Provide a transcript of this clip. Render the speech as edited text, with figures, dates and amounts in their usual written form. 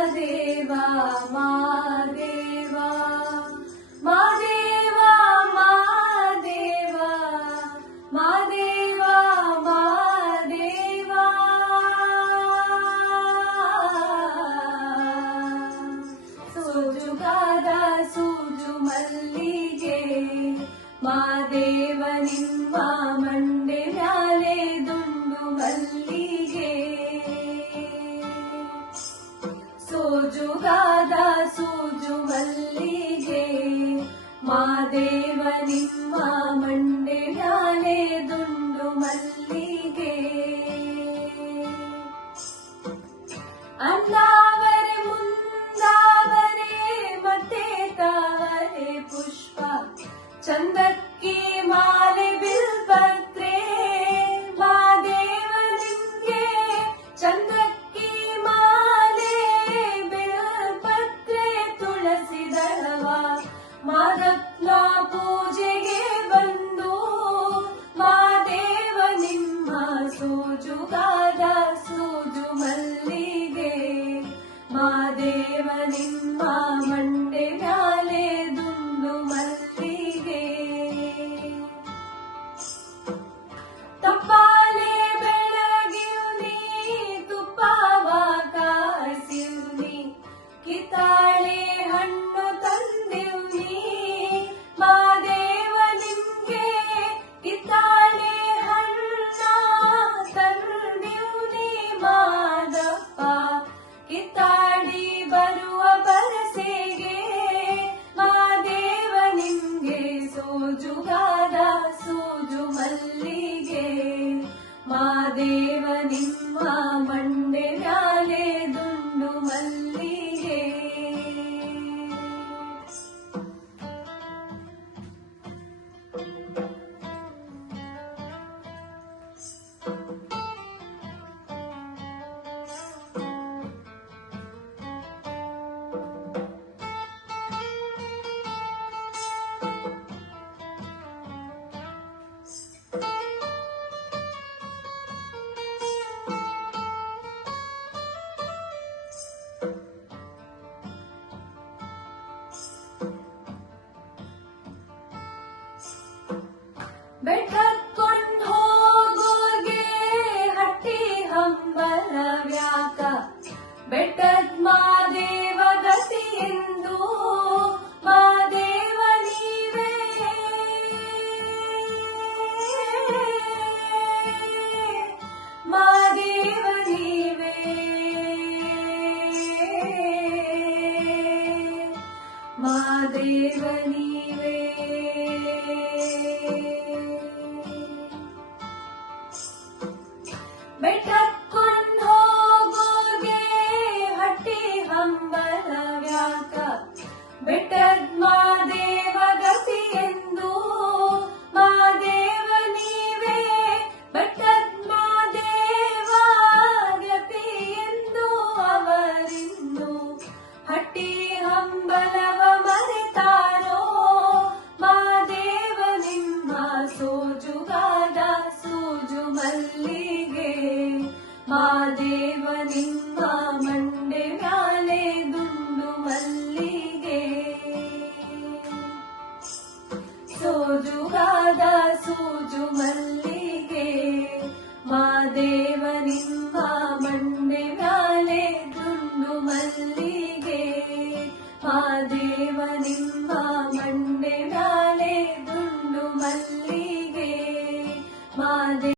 ಮಾದೇವ ಮಾದೇವ ಮಾದೇವ ಮಾದೇವ ಮಾದೇವ ಮಾದೇವ ಸೋಜುಗಾದ ಸೂಜು ಮಲ್ಲಿಗೆ ಮಾದೇವ ನಿಮ್ಮ ಮಂಡೆ ಮ್ಯಾಲೆ ದುಂಡು ಮಲ್ಲಿಗೆ ಸೋಜುಗಾದ ಸೂಜು ಮಲ್ಲಿಗೆ ಮಾದೇವ ನಿಮ್ಮ ಮಂಡೆ ಮ್ಯಾಲೆ ದುಂಡು ಮಲ್ಲಿಗೆ ಅಂದಾವರೆ ಮುಂದಾವರೆ ಮತ್ತೆ ತಾವರೆ ಪುಷ್ಪ ಚಂದಕ್ಕಿ ಮಾಲೆ ಬಿಲ್ಪತ್ರೆ ಮಾದೇವ ನಿಂಗೆ ಚಂದಕ್ಕಿ ಮಾಲೆ ಬಿಲ್ಪತ್ರೆ ತುಳಸಿ ದಳವ ಮಾದತ್ನ ಪೂಜೆಗೆ ಬಂದು ಮಾದೇವ ನಿಮ್ಮ ಸೋಜುಗಾದ ಸೂಜು ಮಲ್ಲಿಗೆ ಮಾದೇವ ನಿಮ್ಮ ಮಂಡೆ ಮ್ಯಾಲೆ ದುಂಡು ಮಲ್ಲಿಗೆ ತಪ್ಪಾಲೆ ಬೆಳಗಿವ್ನಿ ತುಪ್ಪವ ಕಾಸಿವ್ನಿ ಕಿತಾಳೆ ಹಣ್ಣು ತಂದಿವ್ನಿ ಮಾದೇವ ನಿಮ್ಗೆ ಕಿತಾಳೆ ಹಣ್ಣ ತಂದಿವ್ನಿ ಮಾದಪ್ಪ ಕಿತಾಡಿ ಬರುವ ಬರಸೆಗೆ ಮಾದೇವ ನಿಮ್ಗೆ ಸೋಜುಗಾದ ಸೂಜು ಮಲ್ಲಿಗೆ ಮಾದೇವ ನಿಮ್ಮ ಮಂಡೆ ಮ್ಯಾಲೆ ದುಂಡು ಮಲ್ಲಿಗೆ ಬೆಟ್ಟಕ್ಕೊಂಡ್ ಹೋಗೋರ್ಗೆ ಹಟ್ಟಿ ಹಂಬಲವ್ಯಾಕ ಬೆಟ್ಟದ್ ಮಾದೇವ ಗತಿ ಎಂದು ಮಾದೇವ ನೀವೇ ಮಾದೇವ ನೀವೇ ಮಾದೇವ ನೀವೇ ಬೆಟ್ಟಕ್ಕೊಂಡ್ ಹೋಗೋರ್ಗೆ ಹಟ್ಟಿ ಹಂಬಲವ್ಯಾಕ ಬೆಟ್ಟದ್ ಮಾದೇವ ಗತಿ ಎಂದು ಮಾದೇವ ನೀವೇ ಬೆಟ್ಟದ್ ಮಾದೇವ ಗತಿ ಎಂದು ಅವರಿಂದು ಹಟ್ಟಿ ಹಂಬಲವ ಮರೆತಾರೋ ಮಾದೇವ ನಿಮ್ಮ ಸೋಜುಗಾದ ಸೂಜು ಮಲ್ಲಿಗೆ ಮಾದೇವ ನಿಮ್ಮ ಮಂಡೆ ಮ್ಯಾಲೆ ದುಂಡು ಮಲ್ಲಿಗೆ ಸೋಜುಗಾದ ಸೂಜು ಮಲ್ಲಿಗೆ ಮಾದೇವ ನಿಮ್ಮ ಮಂಡೆ ಮ್ಯಾಲೆ ದುಂಡು ಮಲ್ಲಿಗೆ ಮಾದೇವ ನಿಮ್ಮ